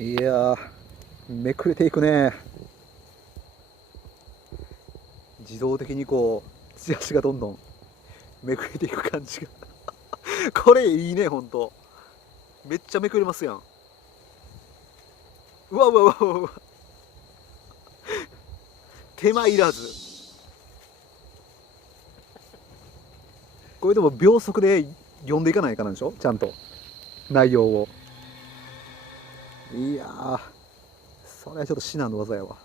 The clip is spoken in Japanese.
いやー、めくれていくね。自動的にこうツヤ足がどんどんめくれていく感じがこれいいね、ほんと。めっちゃめくれますやん。うわうわうわうわうわ、手間いらず。これでも秒速で読んでいかないかなんでしょ、ちゃんと内容を。いやー、それはちょっと至難の技やわ。